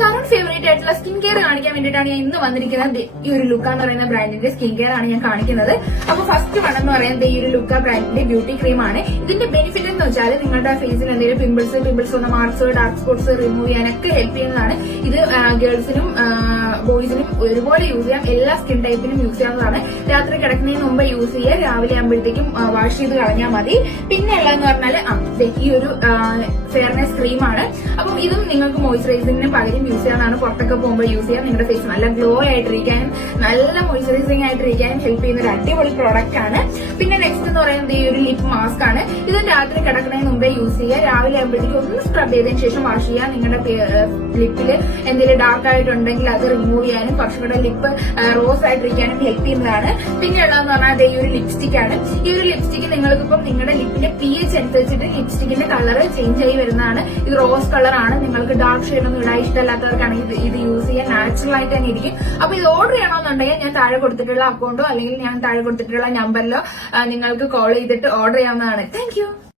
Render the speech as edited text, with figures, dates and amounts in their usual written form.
Current favourite ആയിട്ടുള്ള skin care കാണിക്കാൻ വേണ്ടിയിട്ടാണ് ഞാൻ ഇന്ന് വന്നിരിക്കുന്നത്. ഈ ഒരു ലുക്ക എന്ന് പറയുന്ന ബ്രാൻഡിന്റെ സ്കിൻ കെയർ ആണ് ഞാൻ കാണിക്കുന്നത്. അപ്പൊ ഫസ്റ്റ് വൺ എന്ന് പറയുന്നത് ഈ ഒരു ലുക്ക ബ്രാൻഡിന്റെ ബ്യൂട്ടി ക്രീം ആണ്. ഇതിന്റെ ബെനിഫിറ്റ് എന്ന് വെച്ചാൽ നിങ്ങളുടെ ഫേസിൽ എന്തെങ്കിലും പിമ്പിൾസ് വന്ന മാർക്സ്, ഡാർക്ക് സ്പോട്ട്സ് റിമൂവ് ചെയ്യാനൊക്കെ ഹെൽപ്പ് ചെയ്യുന്നതാണ്. ഇത് ഗേൾസിനും ബോയ്സിനും ഒരുപോലെ യൂസ് ചെയ്യാം. എല്ലാ സ്കിൻ ടൈപ്പിനും യൂസ് ചെയ്യാവുന്നതാണ്. രാത്രി കിടക്കുന്നതിന് മുമ്പ് യൂസ് ചെയ്യുക. രാവിലെ ആകുമ്പോഴത്തേക്കും വാഷ് ചെയ്ത് കളഞ്ഞാൽ മതി. പിന്നെ ഉള്ളതെന്ന് പറഞ്ഞാൽ ഈ ഒരു ഫെയർനെസ് ക്രീമാണ്. അപ്പം ഇതും നിങ്ങൾക്ക് മോയ്സ്ചറൈസിംഗിന് പകരം യൂസ് ചെയ്യാവുന്നതാണ്. പുറത്തൊക്കെ പോകുമ്പോൾ യൂസ് ചെയ്യാം. നിങ്ങളുടെ ഫേസ് നല്ല ഗ്ലോ ആയിട്ടിരിക്കാനും നല്ല മോയ്സ്ചറൈസിംഗ് ആയിട്ടിരിക്കാനും ഹെൽപ്പ് ചെയ്യുന്ന ഒരു അടിപൊളി പ്രോഡക്റ്റ് ആണ്. പിന്നെ നെക്സ്റ്റ് എന്ന് പറയുന്നത് ഈ ഒരു ലിപ് മാസ്ക് ആണ്. ഇത് രാത്രി കിടക്കുന്നതിന് മുമ്പേ യൂസ് ചെയ്യുക. രാവിലെ ആകുമ്പോഴത്തേക്കും ഒന്ന് സ്ക്രബ് ചെയ്തതിനു ശേഷം വാഷ് ചെയ്യുക. നിങ്ങളുടെ ലിപ്പിൽ എന്തെങ്കിലും ഡാർക്ക് ആയിട്ടുണ്ടെങ്കിൽ അത് റിമൂവ് ചെയ്യാനും കുറച്ചുകൂടെ ലിപ്പ് റോസ് ആയിട്ടിരിക്കാനും ഹെൽപ്പ് ചെയ്യുന്നതാണ്. പിന്നെ ഉള്ളതെന്ന് പറഞ്ഞാൽ ഈ ഒരു ലിപ്സ്റ്റിക് ആണ്. ഈ ഒരു ലിപ്സ്റ്റിക് നിങ്ങൾക്കിപ്പം നിങ്ങളുടെ ലിപ്പിന്റെ pH അനുസരിച്ചിട്ട് ലിപ്സ്റ്റിക്കിന്റെ കളർ ചേഞ്ച് ആയി വരുന്നതാണ്. ഇത് റോസ് കളർ ആണ്. നിങ്ങൾക്ക് ഡാർക്ക് ഷെയ്ഡ് ഒന്നും ഇടാൻ ഇഷ്ടമല്ലാത്തവർക്കാണെങ്കിൽ ഇത് യൂസ് ചെയ്യാൻ നാച്ചുറൽ ആയിട്ട് തന്നെ ഇരിക്കും. അപ്പൊ ഇത് ഓർഡർ ചെയ്യണമെന്നുണ്ടെങ്കിൽ ഞാൻ താഴെ കൊടുത്തിട്ടുള്ള അക്കൗണ്ടോ അല്ലെങ്കിൽ ഞാൻ താഴെ കൊടുത്തിട്ടുള്ള നമ്പറിലോ നിങ്ങൾക്ക് കോൾ ചെയ്തിട്ട് ഓർഡർ ചെയ്യാവുന്നതാണ്. Thank you.